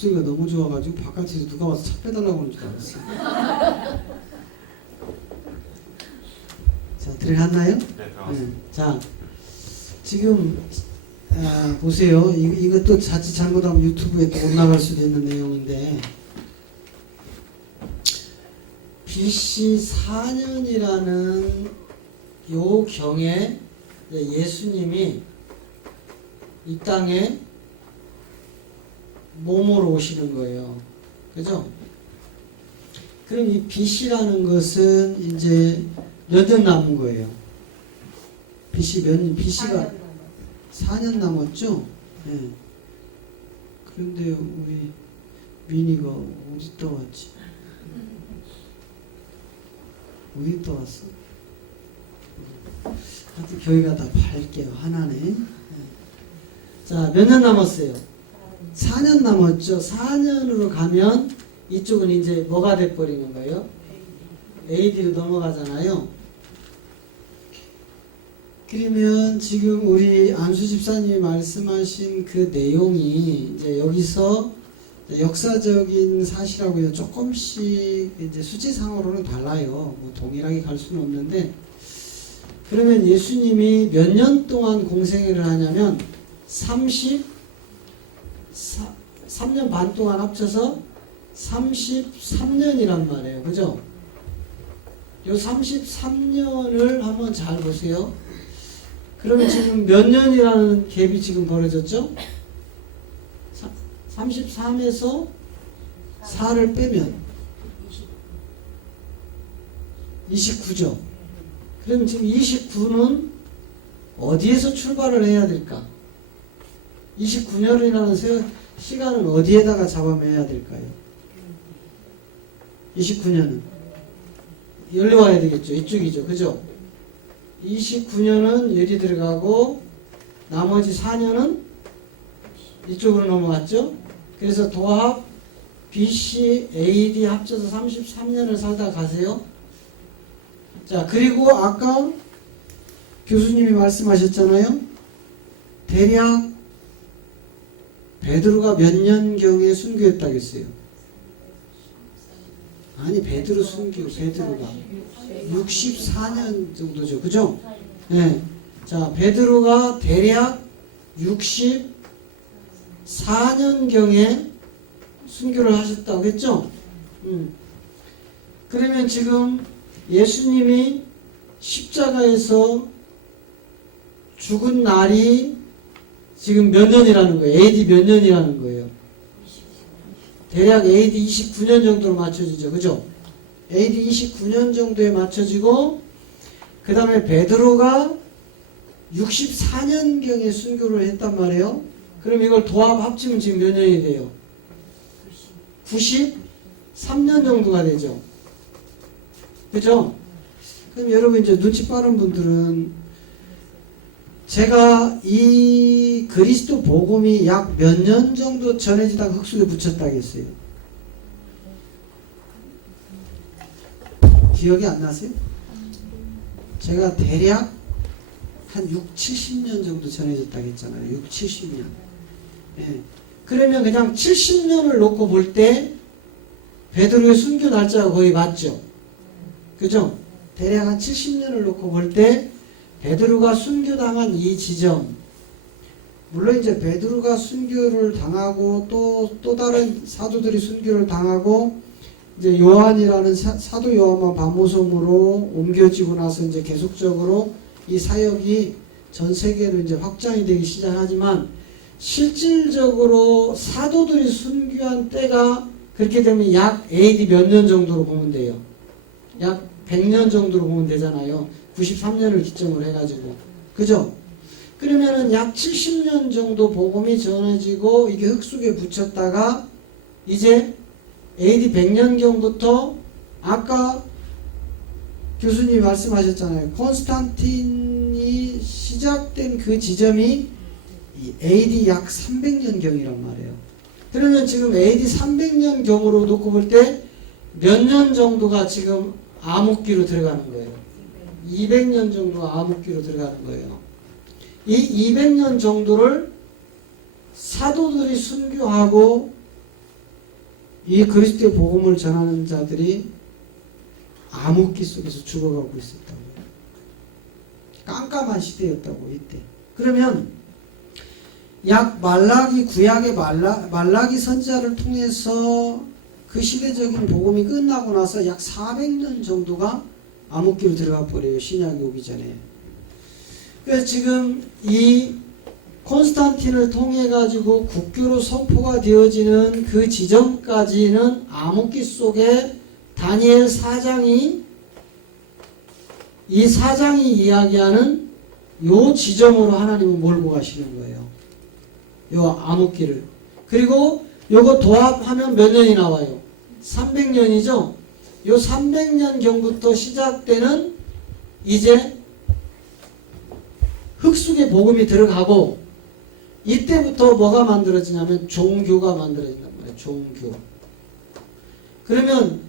목소리가 너무 좋아가지고 바깥에서 누가 와서 차 빼달라고 하는 줄 알았어요. 자, 들어갔나요? 네, 들어갔습니다. 네. 자, 지금 보세요. 이것도 자칫 잘못하면 유튜브에 또 올라갈 수도 있는 내용인데 BC 4년이라는 요 경에 예수님이 이 땅에 몸으로 오시는 거예요. 그죠? 그럼 이 BC라는 것은 이제 몇 년 남은 거예요? BC가 4년 남았죠? 네. 그런데 우리 민이가 어디 또 왔지? 어디 또 왔어? 하여튼 교회가 다 밝게요. 하나네. 네. 자, 몇 년 남았어요? 4년 남았죠. 4년으로 가면 이쪽은 이제 뭐가 돼버리는 거예요? AD로 넘어가잖아요. 그러면 지금 우리 안수 집사님이 말씀하신 그 내용이 이제 여기서 역사적인 사실하고 조금씩 이제 수치상으로는 달라요. 뭐 동일하게 갈 수는 없는데, 그러면 예수님이 몇 년 동안 공생애를 하냐면 3년 반 동안 합쳐서 33년이란 말이에요. 그죠? 요 33년을 한번 잘 보세요. 그러면 지금 몇 년이라는 갭이 지금 벌어졌죠? 33에서 4를 빼면 29죠. 그럼 지금 29는 어디에서 출발을 해야 될까? 29년이라는 시간은 어디에다가 잡아매야 될까요? 29년은 여기로 와야 되겠죠. 이쪽이죠. 그죠? 29년은 여기 들어가고 나머지 4년은 이쪽으로 넘어갔죠. 그래서 도합 BC, AD 합쳐서 33년을 살다 가세요. 자, 그리고 아까 교수님이 말씀하셨잖아요. 대략 베드로가 몇 년경에 순교했다고 했어요? 아니, 베드로가 64년 정도죠. 그죠? 네. 자, 베드로가 대략 64년경에 순교를 하셨다고 했죠? 그러면 지금 예수님이 십자가에서 죽은 날이 지금 몇 년이라는 거예요? AD 몇 년이라는 거예요? 대략 AD 29년 정도로 맞춰지죠. 그죠? AD 29년 정도에 맞춰지고, 그 다음에 베드로가 64년경에 순교를 했단 말이에요. 그럼 이걸 도합 합치면 지금 몇 년이 돼요? 93년 정도가 되죠. 그죠? 그럼 여러분 이제 눈치 빠른 분들은 제가 이 그리스도 복음이 약 몇 년 정도 전해지다가 흙속에 묻혔다겠어요? 기억이 안 나세요? 제가 대략 한 6, 70년 정도 전해졌다고 했잖아요. 6, 70년. 예. 그러면 그냥 70년을 놓고 볼 때 베드로의 순교 날짜가 거의 맞죠? 그죠? 대략 한 70년을 놓고 볼 때 베드로가 순교당한 이 지점, 물론 이제 베드로가 순교를 당하고 또 다른 사도들이 순교를 당하고 이제 요한이라는 사도 요한만 반모섬으로 옮겨지고 나서 이제 계속적으로 이 사역이 전 세계로 이제 확장이 되기 시작하지만, 실질적으로 사도들이 순교한 때가 그렇게 되면 약 AD 몇 년 정도로 보면 돼요. 약 100년 정도로 보면 되잖아요. 93년을 기점으로 해가지고. 그죠? 그러면은 약 70년 정도 복음이 전해지고 이게 흙속에 묻혔다가 이제 AD 100년경부터 아까 교수님이 말씀하셨잖아요. 콘스탄틴이 시작된 그 지점이 AD 약 300년경이란 말이에요. 그러면 지금 AD 300년경으로 놓고 볼 때 몇 년 정도가 지금 암흑기로 들어가는 거예요. 200년 정도 암흑기로 들어가는 거예요. 이 200년 정도를 사도들이 순교하고 이 그리스도의 복음을 전하는 자들이 암흑기 속에서 죽어가고 있었다고. 깜깜한 시대였다고 이때. 그러면 약 말라기 구약의 말라기 선지자를 통해서 그 시대적인 복음이 끝나고 나서 약 400년 정도가 암흑기로 들어가 버려요. 신약이 오기 전에. 그래서 지금 이 콘스탄틴을 통해 가지고 국교로 선포가 되어지는 그 지점까지는 암흑기 속에 다니엘 4장이 이 4장이 이야기하는 요 지점으로 하나님은 몰고 가시는 거예요. 요 암흑기를. 그리고 요거 도합하면 몇 년이 나와요? 300년이죠? 요 300년경부터 시작되는 이제 흙속에 복음이 들어가고 이때부터 뭐가 만들어지냐면 종교가 만들어진단 말이에요. 종교. 그러면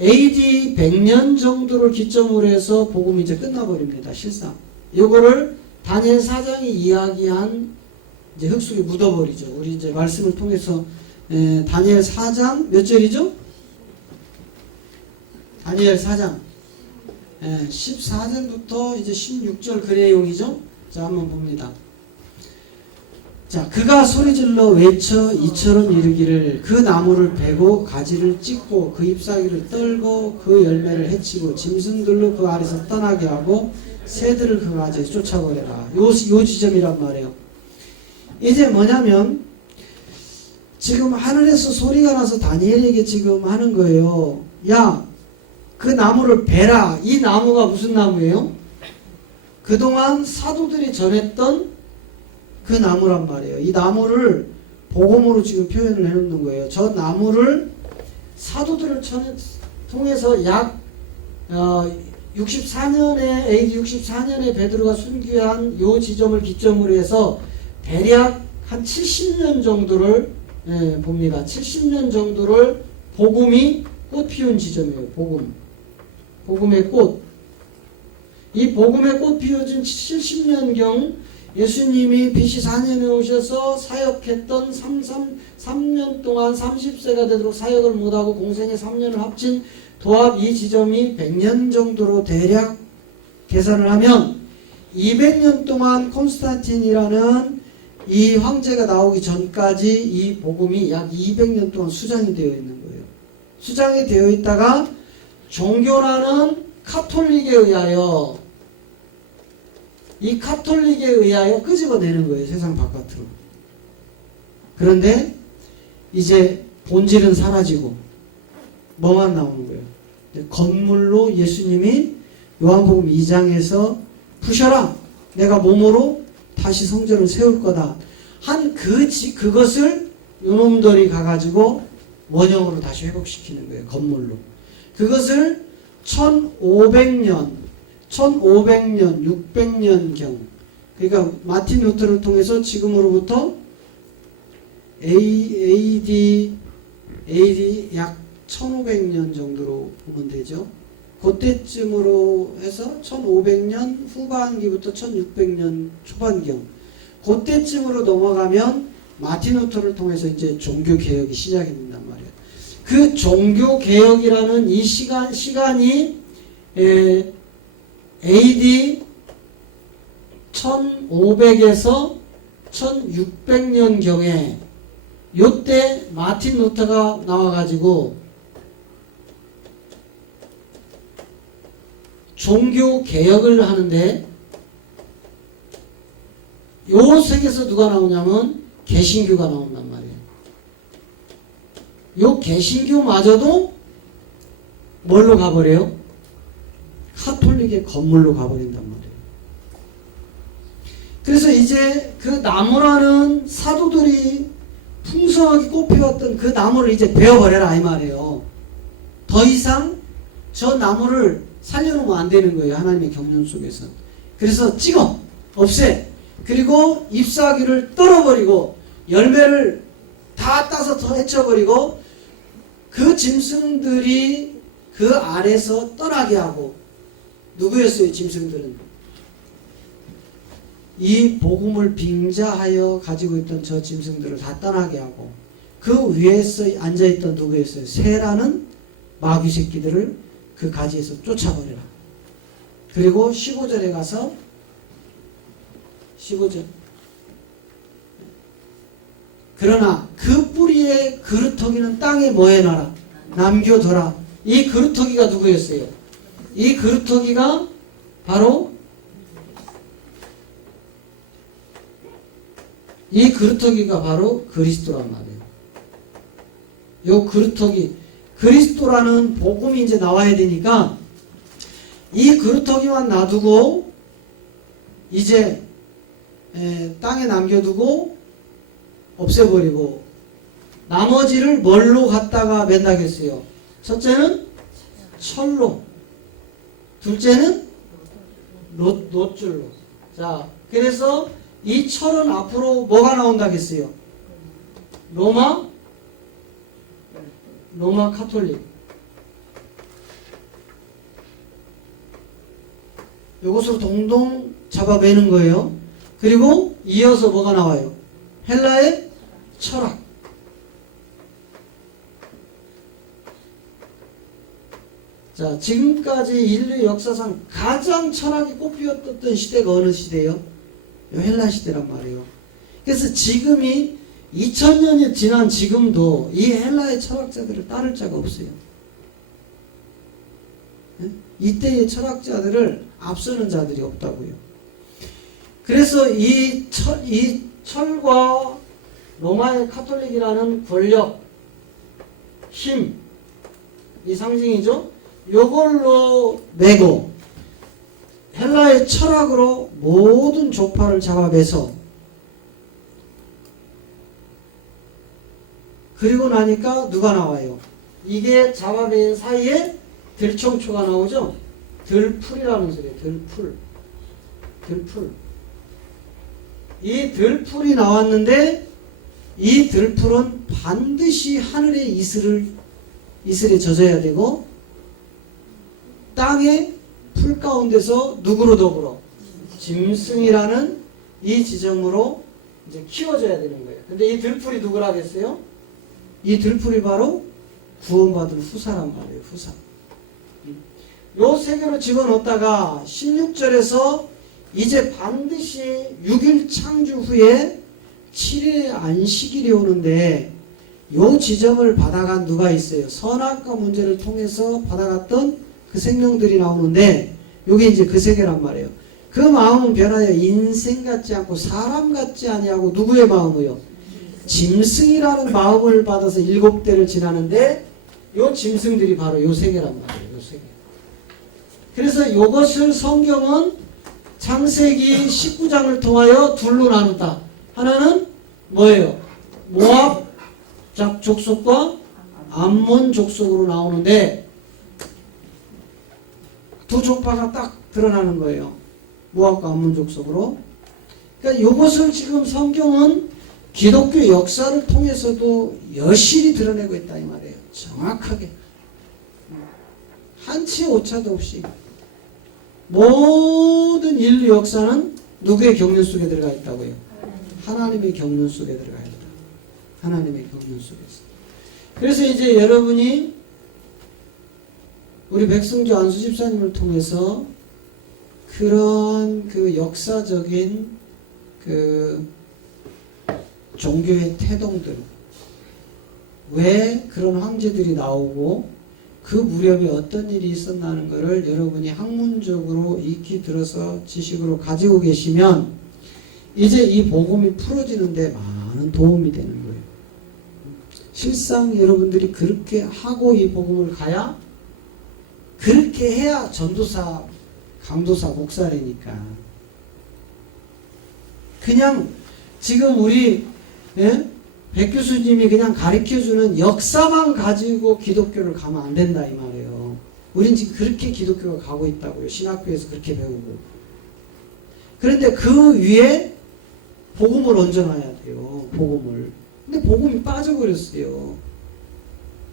AD 100년 정도를 기점으로 해서 복음이 이제 끝나버립니다. 실상. 요거를 다니엘 4장이 이야기한 이제 흙속에 묻어버리죠. 우리 이제 말씀을 통해서 다니엘 4장 몇 절이죠? 다니엘 4장 14절부터 이제 16절 그 내용이죠. 자, 한번 봅니다. 자, 그가 소리질러 외쳐 이처럼 이르기를 그 나무를 베고 가지를 찢고 그 잎사귀를 떨고 그 열매를 해치고 짐승들로 그 아래서 떠나게 하고 새들을 그 가지에서 쫓아버려라. 요 지점이란 말이에요. 이제 뭐냐면 지금 하늘에서 소리가 나서 다니엘에게 지금 하는 거예요. 야, 그 나무를 베라. 이 나무가 무슨 나무예요? 그동안 사도들이 전했던 그 나무란 말이에요. 이 나무를 복음으로 지금 표현을 해놓는 거예요. 저 나무를 사도들을 통해서 약 64년에 AD 64년에 베드로가 순교한 요 지점을 기점으로 해서 대략 한 70년 정도를 봅니다. 70년 정도를 복음이 꽃 피운 지점이에요. 복음의 꽃. 이 복음의 꽃 피워진 70년경 예수님이 BC 4년에 오셔서 사역했던 3년 동안 30세가 되도록 사역을 못하고 공생의 3년을 합친 도합 이 지점이 100년 정도로 대략 계산을 하면 200년 동안 콘스탄틴이라는 이 황제가 나오기 전까지 이 복음이 약 200년 동안 수장이 되어 있는 거예요. 수장이 되어 있다가 종교라는 카톨릭에 의하여 이 카톨릭에 의하여 끄집어내는 거예요. 세상 바깥으로. 그런데 이제 본질은 사라지고 뭐만 나오는 거예요. 건물로 예수님이 요한복음 2장에서 부셔라. 내가 몸으로 다시 성전을 세울 거다. 한 그것을 요놈들이 가가지고 원형으로 다시 회복시키는 거예요. 건물로. 그것을 1500년, 600년경. 그러니까 마틴 루터를 통해서 지금으로부터 AD 약 1500년 정도로 보면 되죠. 그때쯤으로 해서 1500년 후반기부터 1600년 초반경. 그때쯤으로 넘어가면 마틴 루터를 통해서 이제 종교개혁이 시작이 된단 말이에요. 그 종교개혁이라는 이 시간이 AD 1500에서 1600년경에 요때 마틴 루터가 나와가지고 종교개혁을 하는데 요 색에서 누가 나오냐면 개신교가 나온단 말이에요. 요 개신교마저도 뭘로 가버려요? 카톨릭의 건물로 가버린단 말이에요. 그래서 이제 그 나무라는 사도들이 풍성하게 꽃피웠던 그 나무를 이제 베어버려라 이 말이에요. 더 이상 저 나무를 살려놓으면 안 되는 거예요. 하나님의 경륜 속에서. 그래서 찍어 없애. 그리고 잎사귀를 떨어버리고 열매를 다 따서 더 헤쳐버리고 그 짐승들이 그 아래서 떠나게 하고. 누구였어요? 짐승들은 이 복음을 빙자하여 가지고 있던 저 짐승들을 다 떠나게 하고 그 위에서 앉아있던 누구였어요? 새라는 마귀 새끼들을 그 가지에서 쫓아버려라. 그리고 15절에 가서 15절 그러나 그 뿌리의 그루터기는 땅에 뭐 해놔라? 남겨둬라. 이 그루터기가 누구였어요? 이 그루터기가 바로 이 그루터기가 바로 그리스도란 말이에요. 요 그루터기 그리스도라는 복음이 이제 나와야 되니까 이 그루터기만 놔두고 이제 땅에 남겨두고 없애버리고 나머지를 뭘로 갖다가 맨다겠어요? 첫째는 철로, 둘째는 놋줄로. 자, 그래서 이 철은 앞으로 뭐가 나온다겠어요? 로마 카톨릭. 이것으로 동동 잡아매는 거예요. 그리고 이어서 뭐가 나와요? 헬라의 철학. 자, 지금까지 인류 역사상 가장 철학이 꽃피웠던 시대가 어느 시대예요? 헬라 시대란 말이에요. 그래서 지금이 2000년이 지난 지금도 이 헬라의 철학자들을 따를 자가 없어요. 이때의 철학자들을 앞서는 자들이 없다고요. 그래서 이 철과 로마의 카톨릭이라는 권력, 힘, 이 상징이죠. 요걸로 매고 헬라의 철학으로 모든 조파를 잡아매서 그리고 나니까 누가 나와요? 이게 잡아맨 사이에 들청초가 나오죠? 들풀이라는 소리예요. 들풀. 이 들풀이 나왔는데 이 들풀은 반드시 하늘의 이슬에 젖어야 되고 땅의 풀 가운데서 누구로 더불어? 짐승이라는 이 지점으로 이제 키워져야 되는 거예요. 근데 이 들풀이 누구라겠어요? 이 들풀이 바로 구원받은 후사란 말이에요. 후사. 요 세 개로 집어넣다가 16절에서 이제 반드시 6일 창조 후에 7일의 안식일이 오는데 요 지점을 받아간 누가 있어요? 선악과 문제를 통해서 받아갔던 그 생명들이 나오는데 요게 이제 그 세계란 말이에요. 그 마음은 변하여 인생 같지 않고 사람 같지 아니하고 누구의 마음이요? 짐승이라는 마음을 받아서 7대를 지나는데 요 짐승들이 바로 요 세계란 말이에요. 요 세계. 그래서 요것을 성경은 창세기 19장을 통하여 둘로 나눈다. 하나는 뭐예요? 모압 족속과 암몬 족속으로 나오는데 두 족파가 딱 드러나는 거예요. 모압과 암몬 족속으로. 그러니까 이것을 지금 성경은 기독교 역사를 통해서도 여실히 드러내고 있다 이 말이에요. 정확하게. 한치의 오차도 없이. 모든 인류 역사는 누구의 경륜 속에 들어가 있다고요? 하나님의 경륜 속에 들어가 있다. 하나님의 경륜 속에서. 그래서 이제 여러분이 우리 백승주 안수 집사님을 통해서 그런 그 역사적인 그 종교의 태동들, 왜 그런 황제들이 나오고 그 무렵에 어떤 일이 있었나는 것을 여러분이 학문적으로 익히 들어서 지식으로 가지고 계시면 이제 이 복음이 풀어지는데 많은 도움이 되는 거예요. 실상 여러분들이 그렇게 하고 이 복음을 가야, 그렇게 해야 전도사, 강도사, 목사라니까. 그냥 지금 우리 백 교수님이 그냥 가르쳐주는 역사만 가지고 기독교를 가면 안 된다 이 말이에요. 우린 지금 그렇게 기독교가 가고 있다고요. 신학교에서 그렇게 배우고. 그런데 그 위에 복음을 얹어놔야 돼요. 복음을. 근데 복음이 빠져버렸어요.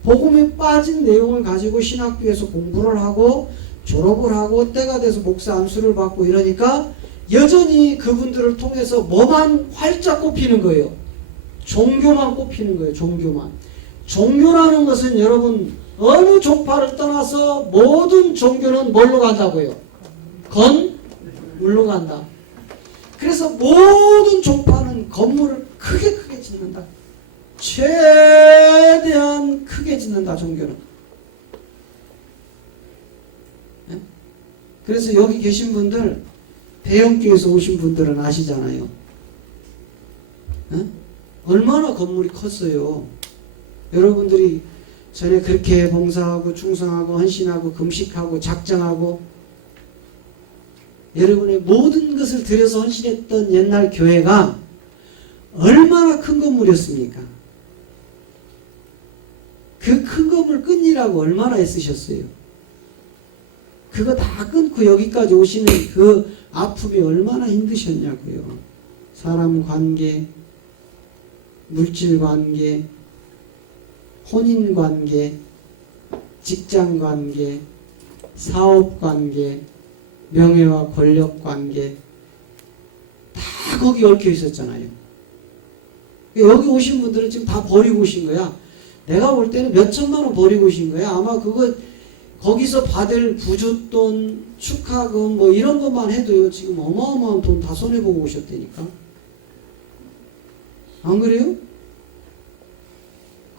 복음이 빠진 내용을 가지고 신학교에서 공부를 하고 졸업을 하고 때가 돼서 목사 안수를 받고 이러니까 여전히 그분들을 통해서 뭐만 활짝 꼽히는 거예요. 종교만 꼽히는 거예요. 종교만. 종교라는 것은 여러분 어느 종파를 떠나서 모든 종교는 뭘로 간다고요? 건물로 간다. 그래서 모든 종파는 건물을 크게 짓는다. 최대한 크게 짓는다. 종교는. 네? 그래서 여기 계신 분들 대형교에서 오신 분들은 아시잖아요. 네? 얼마나 건물이 컸어요. 여러분들이 전에 그렇게 봉사하고 충성하고 헌신하고 금식하고 작정하고 여러분의 모든 것을 들여서 헌신했던 옛날 교회가 얼마나 큰 건물이었습니까? 그 큰 건물 끊이라고 얼마나 애쓰셨어요. 그거 다 끊고 여기까지 오시는 그 아픔이 얼마나 힘드셨냐고요. 사람 관계, 물질 관계, 혼인 관계, 직장 관계, 사업 관계, 명예와 권력 관계 다 거기 얽혀 있었잖아요. 여기 오신 분들은 지금 다 버리고 오신 거야. 내가 볼 때는 몇 천만 원 버리고 오신 거야. 아마 그거 거기서 받을 부주돈, 축하금 뭐 이런 것만 해도요. 지금 어마어마한 돈 다 손해보고 오셨다니까. 안 그래요?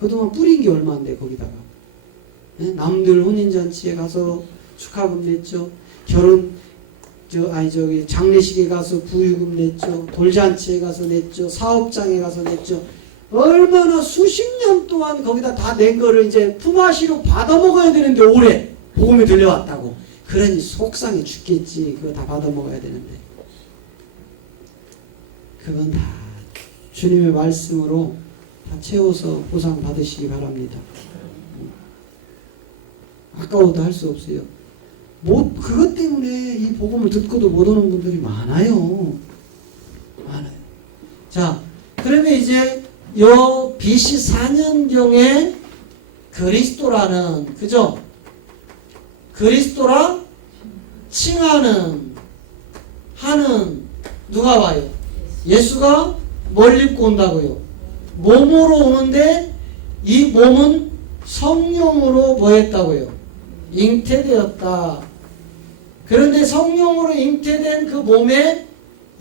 그동안 뿌린 게 얼마인데 거기다가. 네? 남들 혼인잔치에 가서 축하금 냈죠. 장례식에 가서 부유금 냈죠. 돌잔치에 가서 냈죠. 사업장에 가서 냈죠. 얼마나 수십 년 동안 거기다 다 낸 거를 이제 품앗이로 받아먹어야 되는데 올해 복음이 들려왔다고. 그러니 속상해 죽겠지. 그거 다 받아먹어야 되는데. 그건 다 주님의 말씀으로 다 채워서 보상 받으시기 바랍니다. 아까워도 할 수 없어요. 그것 때문에 이 복음을 듣고도 못 오는 분들이 많아요. 많아요. 자, 그러면 이제 요 BC 4년경에 그리스도라는, 그죠? 그리스도라 칭하는, 하는, 누가 와요? 예수가 뭘 입고 온다고요? 몸으로 오는데 이 몸은 성령으로 뭐 했다고요? 잉태되었다. 그런데 성령으로 잉태된 그 몸의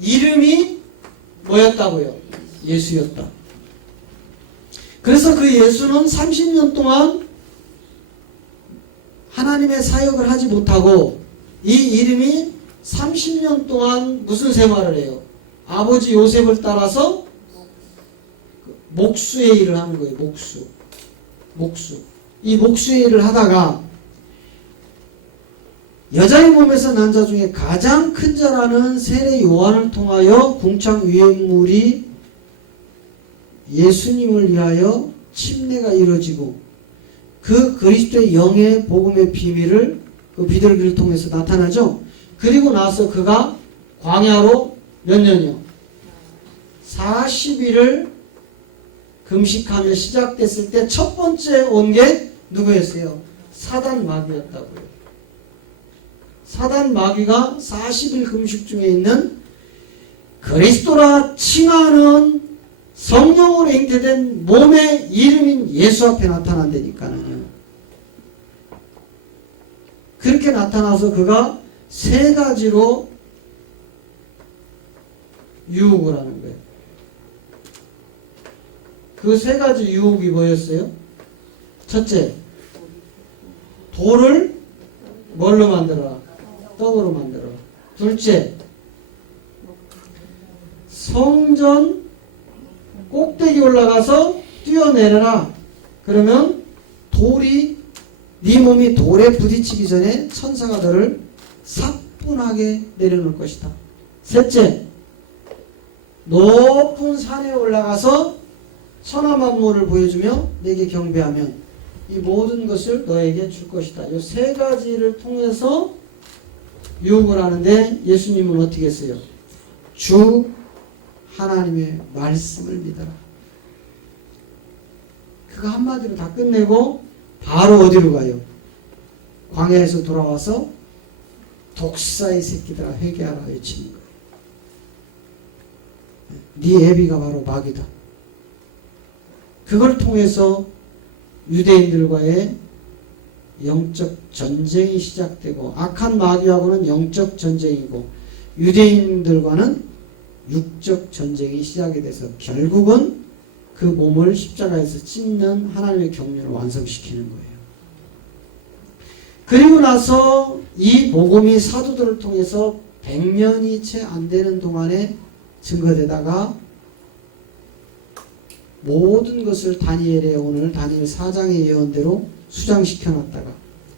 이름이 뭐였다고요? 예수였다. 그래서 그 예수는 30년 동안 하나님의 사역을 하지 못하고 이 이름이 30년 동안 무슨 생활을 해요? 아버지 요셉을 따라서 목수의 일을 하는 거예요. 목수. 이 목수의 일을 하다가 여자의 몸에서 난 자 중에 가장 큰 자라는 세례 요한을 통하여 궁창 위험물이 예수님을 위하여 침례가 이루어지고 그 그리스도의 영의 복음의 비밀을 그 비둘기를 통해서 나타나죠. 그리고 나서 그가 광야로 몇 년이요? 40일을 금식하며 시작됐을 때 첫 번째 온 게 누구였어요? 사단 마귀였다고요. 사단 마귀가 40일 금식 중에 있는 그리스도라 칭하는 성령으로 잉태된 몸의 이름인 예수 앞에 나타난다니까는. 그렇게 나타나서 그가 세 가지로 유혹을 하는 거예요. 그 세 가지 유혹이 뭐였어요? 첫째, 돌을 뭘로 만들어라? 떡으로 만들어라. 둘째, 성전 꼭대기 올라가서 뛰어내려라. 그러면 돌이 네 몸이 돌에 부딪히기 전에 천사가 너를 사뿐하게 내려놓을 것이다. 셋째, 높은 산에 올라가서 천하만물을 보여주며 내게 경배하면 이 모든 것을 너에게 줄 것이다. 이 세 가지를 통해서 유혹을 하는데 예수님은 어떻게 했어요? 주 하나님의 말씀을 믿어라. 그거 한마디로 다 끝내고 바로 어디로 가요? 광야에서 돌아와서 독사의 새끼들아 회개하라 외치는 거예요. 네 애비가 바로 마귀다. 그걸 통해서 유대인들과의 영적 전쟁이 시작되고 악한 마귀하고는 영적 전쟁이고 유대인들과는 육적 전쟁이 시작이 돼서 결국은 그 몸을 십자가에서 찢는 하나님의 경륜을 완성시키는 거예요. 그리고 나서 이 복음이 사도들을 통해서 100년이 채 안 되는 동안에 증거되다가 모든 것을 다니엘의 오늘 다니엘 4장의 예언대로 수장시켜 놨다가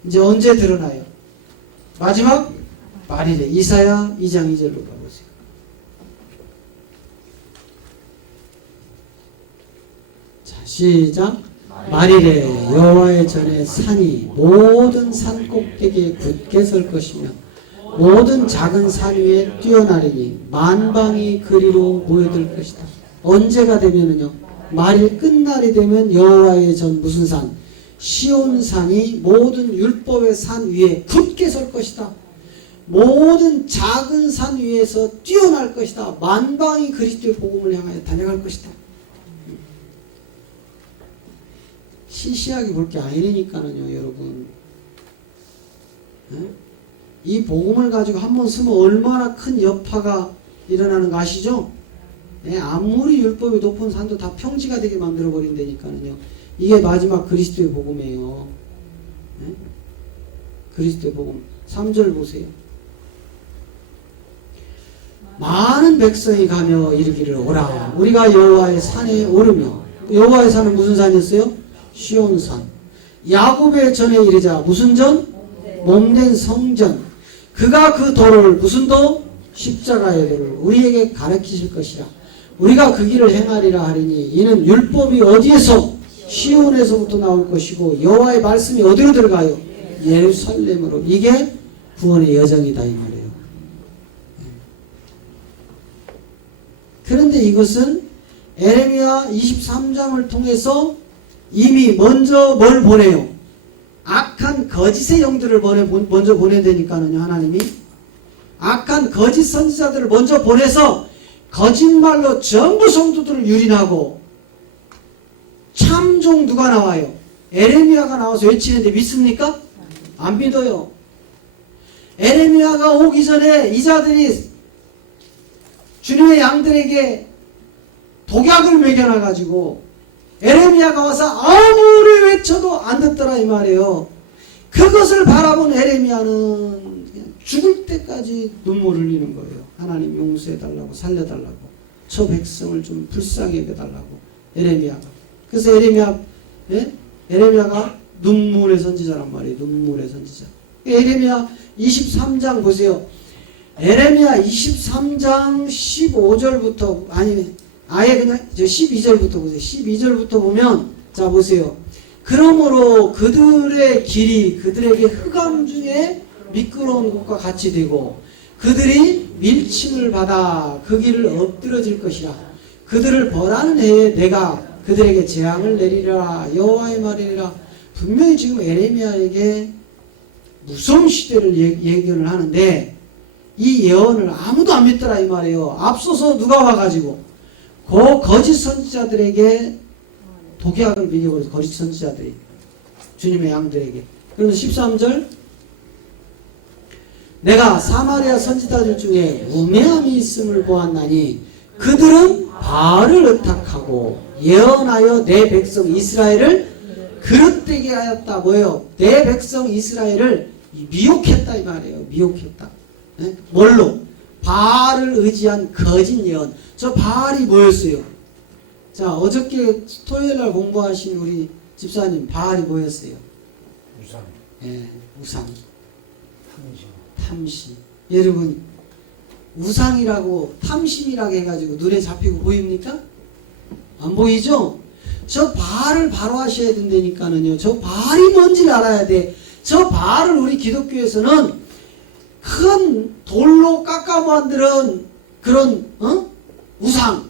이제 언제 드러나요? 마지막 말일에 이사야 2장 2절로 가보세요. 자, 시작. 말일에 여호와의 전에 산이 모든 산 꼭대기에 굳게 설 것이며 모든 작은 산 위에 뛰어나리니 만방이 그리로 모여들 것이다. 언제가 되면은요? 말일 끝날이 되면 여호와의 전 무슨 산? 시온산이 모든 율법의 산 위에 굳게 설 것이다. 모든 작은 산 위에서 뛰어날 것이다. 만방이 그리스도의 복음을 향하여 달려갈 것이다. 시시하게 볼 게 아니니까는요, 여러분. 이 복음을 가지고 한번 쓰면 얼마나 큰 여파가 일어나는 거 아시죠? 아무리 율법이 높은 산도 다 평지가 되게 만들어 버린다니까는요. 이게 마지막 그리스도의 복음이에요. 그리스도의 복음. 3절 보세요. 많은 백성이 가며 이르기를 오라. 우리가 여호와의 산에 오르며. 여호와의 산은 무슨 산이었어요? 시온산. 야곱의 전에 이르자. 무슨 전? 몸된 성전. 그가 그 도를 무슨 도? 십자가의 도를 우리에게 가르치실 것이라. 우리가 그 길을 행하리라 하리니 이는 율법이 어디에서? 시온에서부터 나올 것이고 여호와의 말씀이 어디로 들어가요? 예루살렘으로. 이게 구원의 여정이다 이 말이에요. 그런데 이것은 에레미야 23장을 통해서 이미 먼저 뭘 보내요? 악한 거짓의 영들을 먼저 보내야 되니까는요, 하나님이. 악한 거짓 선지자들을 먼저 보내서 거짓말로 전부 성도들을 유린하고 참종 누가 나와요? 에레미야가 나와서 외치는데 믿습니까? 안 믿어요. 에레미야가 오기 전에 이자들이 주님의 양들에게 독약을 먹여놔가지고 에레미야가 와서 아무리 외쳐도 안 듣더라 이 말이에요. 그것을 바라본 에레미야는 그냥 죽을 때까지 눈물을 흘리는 거예요. 하나님 용서해달라고 살려달라고 저 백성을 좀 불쌍히 여겨달라고 에레미야가. 그래서 에레미야가 눈물의 선지자란 말이에요. 눈물의 선지자. 에레미야 23장 보세요. 에레미야 23장 15절부터 아예 그냥 12절부터 보세요. 12절부터 보면 자 보세요. 그러므로 그들의 길이 그들에게 흑암 중에 미끄러운 곳과 같이 되고 그들이 밀침을 받아 그 길을 엎드러질 것이라. 그들을 벌하는 해에 내가 그들에게 재앙을 내리라. 여호와의 말이라. 분명히 지금 에레미야에게 무서운 시대를 예견을 하는데 이 예언을 아무도 안 믿더라 이 말이에요. 앞서서 누가 와가지고 그 거짓 선지자들에게 독약을 먹여버려서 거짓 선지자들이 주님의 양들에게. 그래서 13절 내가 사마리아 선지자들 중에 우매함이 있음을 보았나니 그들은 바알을 의탁하고 예언하여 내 백성 이스라엘을 그릇되게 하였다. 뭐예요? 내 백성 이스라엘을 미혹했다 이 말이에요. 미혹했다. 네? 뭘로? 바알을 의지한 거짓 예언. 저 바알이 뭐였어요? 자, 어저께 토요일날 공부하신 우리 집사님, 바알이 뭐였어요? 우상. 예, 우상. 탐심. 탐시. 여러분, 우상이라고 탐심이라고 해가지고 눈에 잡히고 보입니까? 안 보이죠? 저 바알을 바로 하셔야 된다니까는요. 저 바알이 뭔지를 알아야 돼. 저 바알을 우리 기독교에서는 큰 돌로 깎아 만드는 그런 우상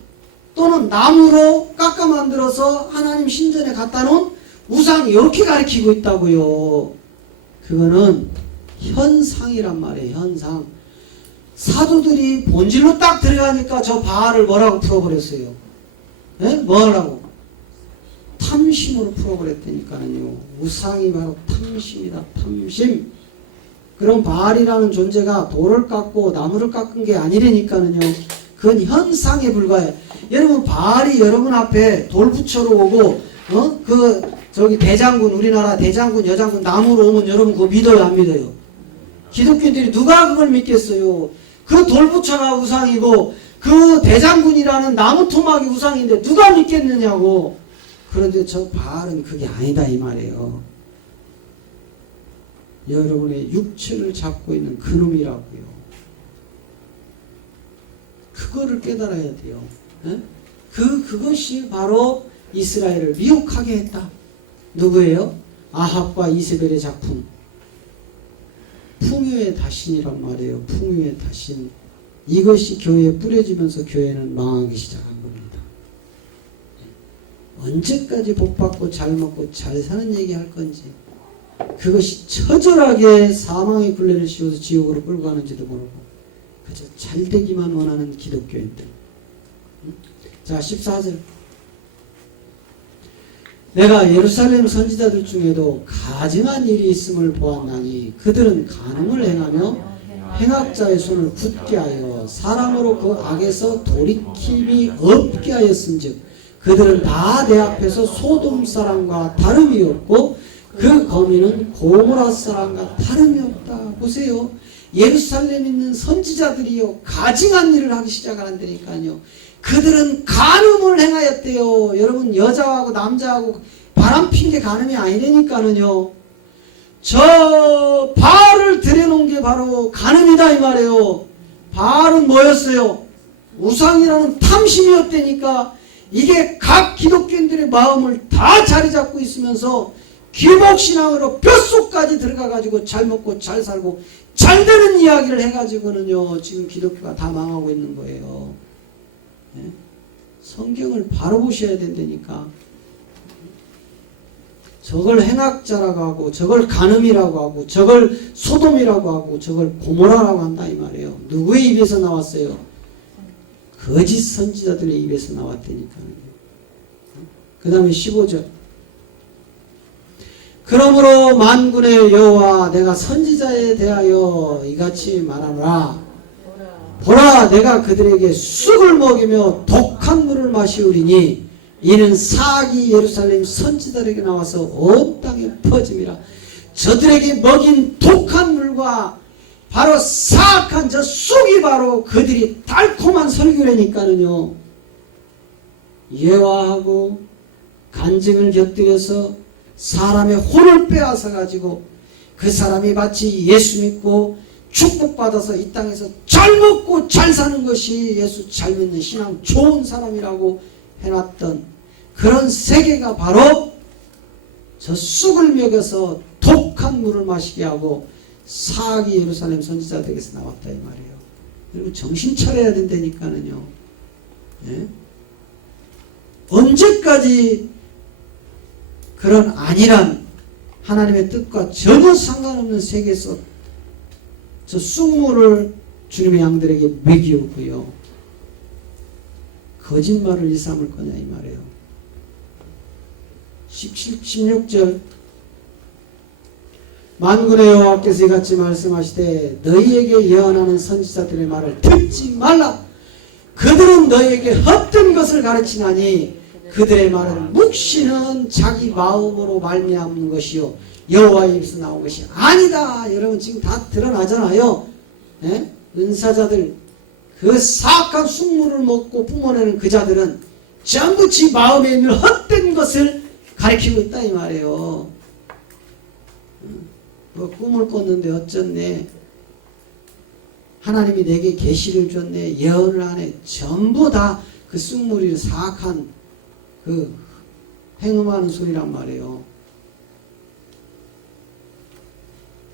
또는 나무로 깎아 만들어서 하나님 신전에 갖다 놓은 우상 이렇게 가르치고 있다고요. 그거는 현상이란 말이에요. 현상. 사도들이 본질로 딱 들어가니까 저 바알을 뭐라고 풀어버렸어요? 네? 뭐라고? 탐심으로 풀어버렸다니까요. 우상이 바로 탐심이다. 탐심. 그럼 바알이라는 존재가 돌을 깎고 나무를 깎은 게 아니라니까는요. 그건 현상에 불과해. 여러분 바알이 여러분 앞에 돌 붙여러 오고 저기 대장군 우리나라 대장군 여장군 나무로 오면 여러분 그거 믿어요 안 믿어요? 기독교인들이 누가 그걸 믿겠어요? 그 돌 붙여가 우상이고 그 대장군이라는 나무 토막이 우상인데 누가 믿겠느냐고. 그런데 저 바알은 그게 아니다 이 말이에요. 여러분의 육체를 잡고 있는 그놈이라고요. 그거를 깨달아야 돼요. 에? 그것이 바로 이스라엘을 미혹하게 했다. 누구예요? 아합과 이세벨의 작품. 풍요의 다신이란 말이에요. 풍요의 다신. 이것이 교회에 뿌려지면서 교회는 망하기 시작한 겁니다. 언제까지 복받고 잘 먹고 잘 사는 얘기 할 건지, 그것이 처절하게 사망의 굴레를 씌워서 지옥으로 끌고 가는지도 모르고 그저 잘되기만 원하는 기독교인들. 자 14절. 내가 예루살렘 선지자들 중에도 가증한 일이 있음을 보았나니 그들은 간음을 행하며 행악자의 손을 굳게 하여 사람으로 그 악에서 돌이킴이 없게 하였은즉 그들은 다 내 앞에서 소돔 사람과 다름이 없고 그 거민은 고모라 사람과 다름이 없다. 보세요. 예루살렘에 있는 선지자들이요 가증한 일을 하기 시작한다니까요. 그들은 간음을 행하였대요. 여러분 여자하고 남자하고 바람핀 게 간음이 아니라니까는요. 저 바알을 들여놓은 게 바로 간음이다 이 말이에요. 바알은 뭐였어요? 우상이라는 탐심이었다니까. 이게 각 기독교인들의 마음을 다 자리 잡고 있으면서 기복신앙으로 뼛속까지 들어가가지고 잘 먹고 잘 살고 잘 되는 이야기를 해가지고는요 지금 기독교가 다 망하고 있는 거예요. 네? 성경을 바로 보셔야 된다니까. 저걸 행악자라고 하고 저걸 간음이라고 하고 저걸 소돔이라고 하고 저걸 고모라라고 한다 이 말이에요. 누구의 입에서 나왔어요? 거짓 선지자들의 입에서 나왔다니까요. 그 다음에 15절. 그러므로 만군의 여호와 내가 선지자에 대하여 이같이 말하노라. 보라 내가 그들에게 쑥을 먹이며 독한 물을 마시우리니 이는 사악이 예루살렘 선지자들에게 나와서 온 땅에 퍼짐이라. 저들에게 먹인 독한 물과 바로 사악한 저 쑥이 바로 그들이 달콤한 설교라니까는요. 예화하고 간증을 곁들여서 사람의 혼을 빼앗아 가지고 그 사람이 마치 예수 믿고 축복받아서 이 땅에서 잘 먹고 잘 사는 것이 예수 잘 믿는 신앙 좋은 사람이라고 해놨던 그런 세계가 바로 저 쑥을 먹여서 독한 물을 마시게 하고 사악이 예루살렘 선지자들에게서 나왔다 이 말이에요. 여러분 정신 차려야 된다니까는요. 예? 언제까지 그런 안일한 하나님의 뜻과 전혀 상관없는 세계에서 저 쑥물을 주님의 양들에게 먹이고요. 거짓말을 일삼을 거냐 이 말이에요. 16절. 만군의 여호와께서 이같이 말씀하시되 너희에게 예언하는 선지자들의 말을 듣지 말라. 그들은 너희에게 헛된 것을 가르치나니 그들의 말은 묵시는 자기 마음으로 말미암는 것이요 여호와의 입에서 나온 것이 아니다. 여러분 지금 다 드러나잖아요. 예? 은사자들 그 사악한 쑥물을 먹고 뿜어내는 그 자들은 전부 지 마음에 있는 헛된 것을 가리키고 있다 이 말이에요. 뭐 꿈을 꿨는데 어쩌네. 하나님이 내게 계시를 줬네, 예언을 하네, 전부 다 그 쑥무리를 사악한 그 행음하는 소리란 말이에요.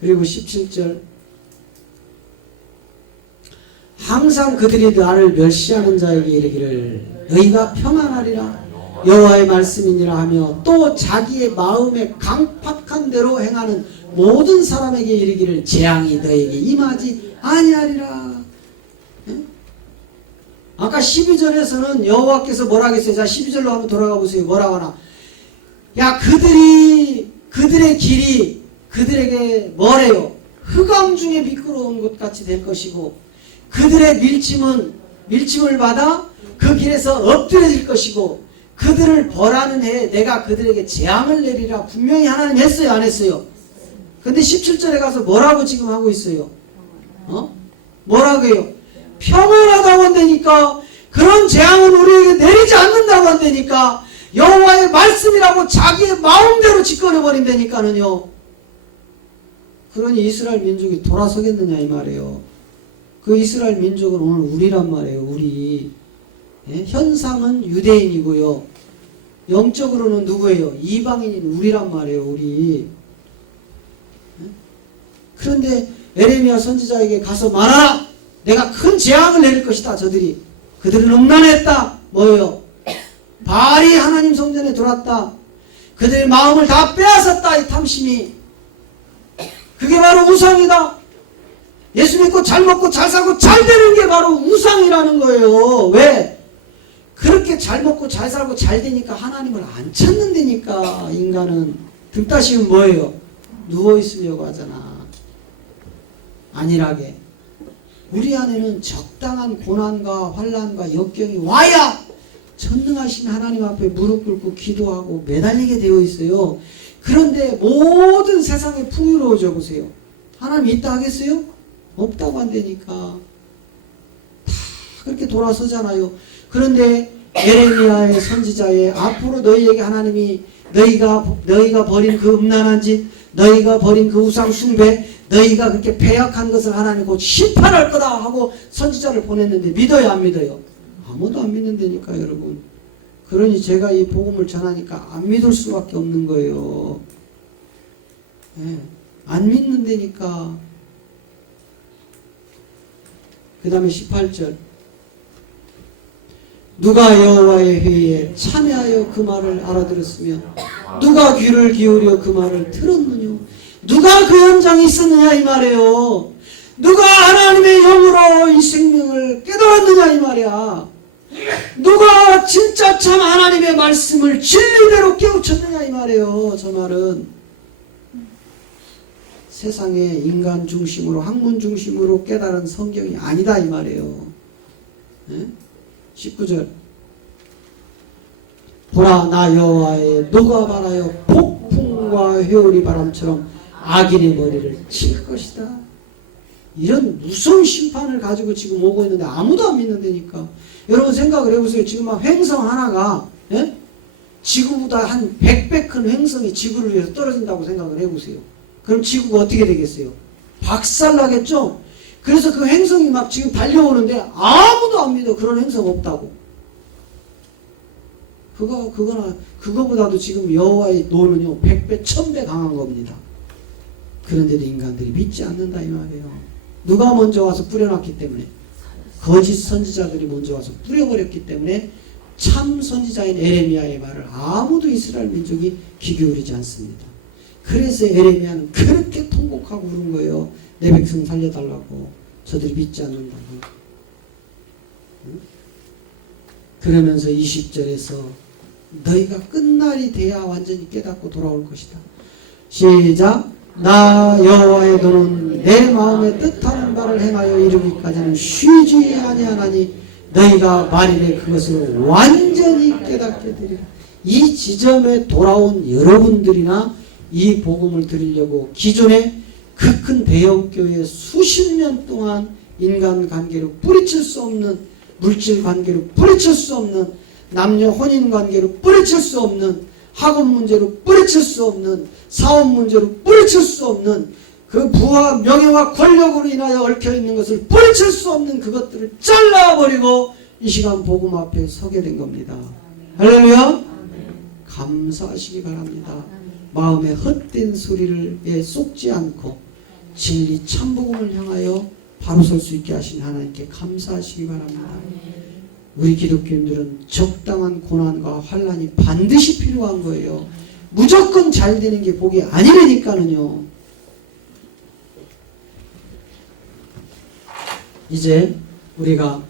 그리고 17절, 항상 그들이 나를 멸시하는 자에게 이르기를 너희가 평안하리라 여호와의 말씀이니라 하며, 또 자기의 마음에 강팍한 대로 행하는 모든 사람에게 이르기를 재앙이 너에게 임하지 아니하리라. 아까 12절에서는 여호와께서 뭐라 하겠어요? 자, 12절로 한번 돌아가 보세요. 뭐라고 하나? 야, 그들의 길이 그들에게 뭐래요? 흑암 중에 미끄러운 것 같이 될 것이고, 그들의 밀침을 받아 그 길에서 엎드려질 것이고, 그들을 벌하는 해에 내가 그들에게 재앙을 내리라. 분명히 하나님 했어요, 안 했어요? 근데 17절에 가서 뭐라고 지금 하고 있어요? 뭐라고 해요? 평온하다고 한다니까. 그런 재앙은 우리에게 내리지 않는다고 한다니까. 여호와의 말씀이라고 자기의 마음대로 짓거려버린다니까는요. 그러니 이스라엘 민족이 돌아서겠느냐 이 말이에요. 그 이스라엘 민족은 오늘 우리란 말이에요. 우리. 현상은 유대인이고요, 영적으로는 누구예요? 이방인인 우리란 말이에요. 우리. 그런데 에레미야 선지자에게 가서 말하라. 내가 큰 재앙을 내릴 것이다. 그들은 음란했다. 뭐예요? 바알이 하나님 성전에 들어왔다. 그들의 마음을 다 빼앗았다. 이 탐심이. 그게 바로 우상이다. 예수 믿고 잘 먹고 잘 살고 잘 되는 게 바로 우상이라는 거예요. 왜? 그렇게 잘 먹고 잘 살고 잘 되니까 하나님을 안 찾는다니까. 인간은 등 따시면 뭐예요? 누워있으려고 하잖아. 안일하게. 우리 안에는 적당한 고난과 환난과 역경이 와야 전능하신 하나님 앞에 무릎 꿇고 기도하고 매달리게 되어 있어요. 그런데 모든 세상이 풍요로워져 보세요. 하나님 있다 하겠어요? 없다고 한다니까. 다 그렇게 돌아서잖아요. 그런데 에레미야의 선지자의 앞으로 너희에게 하나님이 너희가 버린 그 음란한 짓, 너희가 버린 그 우상 숭배, 너희가 그렇게 패역한 것을 하나님 곧 심판할 거다 하고 선지자를 보냈는데 믿어요, 안 믿어요? 아무도 안 믿는다니까, 여러분. 그러니 제가 이 복음을 전하니까 안 믿을 수밖에 없는 거예요. 안 믿는다니까. 그 다음에 18절, 누가 여호와의 회의에 참여하여 그 말을 알아들었으며 누가 귀를 기울여 그 말을 들었느냐. 누가 그 현장에 있었느냐 이 말이에요. 누가 하나님의 영으로 이 생명을 깨달았느냐 이 말이야. 누가 진짜 참 하나님의 말씀을 진리대로 깨우쳤느냐 이 말이에요. 저 말은 세상에 인간 중심으로 학문 중심으로 깨달은 성경이 아니다 이 말이에요. 19절, 보라 나 여호와의 노가 바라여 폭풍과 회오리 바람처럼 악인의 머리를 칠 것이다. 이런 무서운 심판을 가지고 지금 오고 있는데 아무도 안 믿는다니까. 여러분 생각을 해보세요. 지금 막 횡성 하나가 지구보다 한 100배 큰 횡성이 지구를 위해서 떨어진다고 생각을 해보세요. 그럼 지구가 어떻게 되겠어요? 박살나겠죠? 그래서 그 행성이 막 지금 달려오는데 아무도 안 믿어. 그런 행성 없다고. 그거보다도 지금 여호와의 노는요 100배 1000배 강한 겁니다. 그런데도 인간들이 믿지 않는다 이 말이에요. 누가 먼저 와서 뿌려놨기 때문에, 거짓 선지자들이 먼저 와서 뿌려버렸기 때문에 참 선지자인 에레미야의 말을 아무도 이스라엘 민족이 귀 기울이지 않습니다. 그래서 에레미야는 그렇게 통곡하고 그런 거예요. 내 백성 살려달라고. 저들이 믿지 않는다고. 그러면서 20절에서 너희가 끝날이 돼야 완전히 깨닫고 돌아올 것이다. 시작. 나 여호와의 도는 내 마음에 뜻하는 바를 행하여 이루기까지는 쉬지 아니하나니 너희가 만일에 그것을 완전히 깨닫게 되리라. 이 지점에 돌아온 여러분들이나 이 복음을 드리려고 기존에 그 큰 대형교회 수십 년 동안 인간관계로 뿌리칠 수 없는, 물질관계로 뿌리칠 수 없는, 남녀 혼인관계로 뿌리칠 수 없는, 학업 문제로 뿌리칠 수 없는, 사업 문제로 뿌리칠 수 없는 그 부와 명예와 권력으로 인하여 얽혀있는 것을 뿌리칠 수 없는 그것들을 잘라버리고 이 시간 복음 앞에 서게 된 겁니다. 할렐루야. 감사하시기 바랍니다. 마음의 헛된 소리를 쏟지 않고 진리 참복음을 향하여 바로 설 수 있게 하신 하나님께 감사하시기 바랍니다. 우리 기독교인들은 적당한 고난과 환난이 반드시 필요한 거예요. 무조건 잘 되는 게 복이 아니라니까는요. 이제 우리가